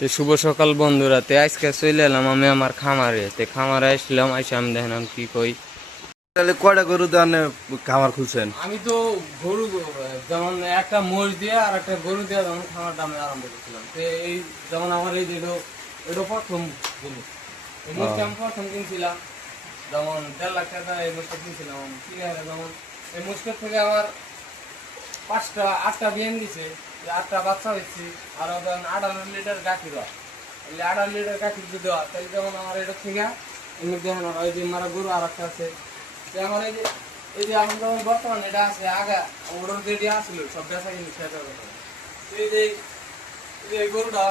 তো শুভ সকাল বন্ধুরা, আজকে চলে এলাম আমি আমার খামারে। খামারে আসলাম, আইসা আমি দেখলাম কি কই। তাহলে কয়টা গরু দানে খামার খুলছেন? আমি তো গরু যেমন একটা মোষ দিয়ে আর একটা গরু দিয়ে যেমন খামারটা আমি আরম্ভ করছিলাম। এই যেমন আমার এই যে এটা প্রথম জিনিস। এই মোষটা আমি প্রথম কিনছিলাম যেমন 1.5 লাখ টাকা এই মোষটা কিনছিলাম। ঠিক আছে, যেমন এই মোষটার থেকে আমার 8টা বিয়ান দিছে, 8টা বাচ্চা হয়েছে, আর 18 লিটার গাখীর হয়। 18 লিটার গাখীর যদি হয় তাহলে যেমন আমার এটা থেকে এমনি দেখেন ওই যে মারা গরু আর একটা আছে। আমার এই যে এখন যেমন বর্তমানে এটা আছে, আগা ওর যেটি আসছিল সব বেচা কিনি শেষ হয়ে গেছে। এই গরুটা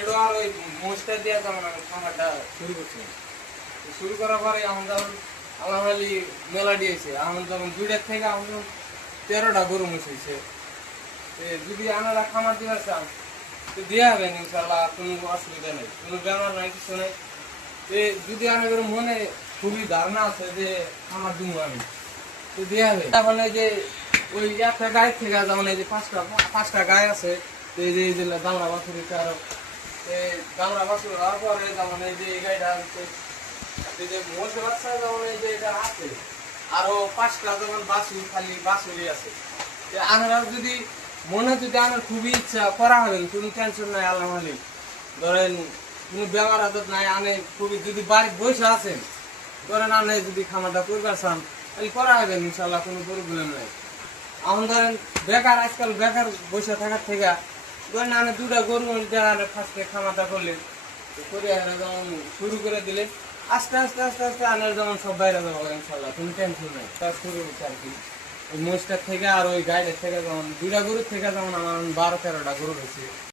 এটা আর ওই মোষটা দিয়ে যেমন আমি খামারটা শুরু করছিলাম। শুরু করার পরে এখন যেমন আমার মেলা দিয়েছে, এখন যেমন 2টার থেকে এখন 13টা গরু মোষ হয়েছে। যদি আমরা খামার দিবার চান তো দেওয়া হবে ইনশাল্লাহ, কোনো অসুবিধা নেই, কোনো বেমার নাই, কিছু নেই। যদি আমাদের মনে খুবই ধারণা আছে যে খামার দিব আমি, তো দেওয়া হবে। এখন এই যে ওই একটা গায়ে থেকে যেমন এই যে পাঁচটা গায়ে আছে, তো এই যে দামড়া বাছুর আরো দামড়া বাছুর হওয়ার পরে যেমন এই যে এই গাড়িটা আছে, এই যে মোষের বাচ্চা যেমন এই যে এটা আছে, আরো 5টা যেমন বাছুর খালি বাছুরই আছে। আমরা যদি মনে যদি আমার খুবই ইচ্ছা করা হবেন, কোনো টেনশন নাই। আল্লাহ মালিক ধরেন কোনো বেমার আদত নাই, আনে খুবই যদি বাড়ির বসে আছেন ধরেন আনে যদি খামারটা করবার চান তাহলে করা হবেন ইনশাল্লাহ, কোনো প্রবলেম নাই। এখন ধরেন বেকার, আজকাল বেকার বসে থাকার থেকে ধরেন আনে 2টা গরু ফার্স্টে খামারটা করলেন, করে যেমন শুরু করে দিলে আস্তে আস্তে আস্তে আস্তে আনের যেমন সব বাইরে যাবো ইনশাল্লাহ, কোনো টেনশন নাই। তার শুরু হচ্ছে আর কি ওই মোষটার থেকে আর ওই গাইডের থেকে যেমন 2টা গরুর থেকে যেমন আমার 12-13টা গরু হয়েছে।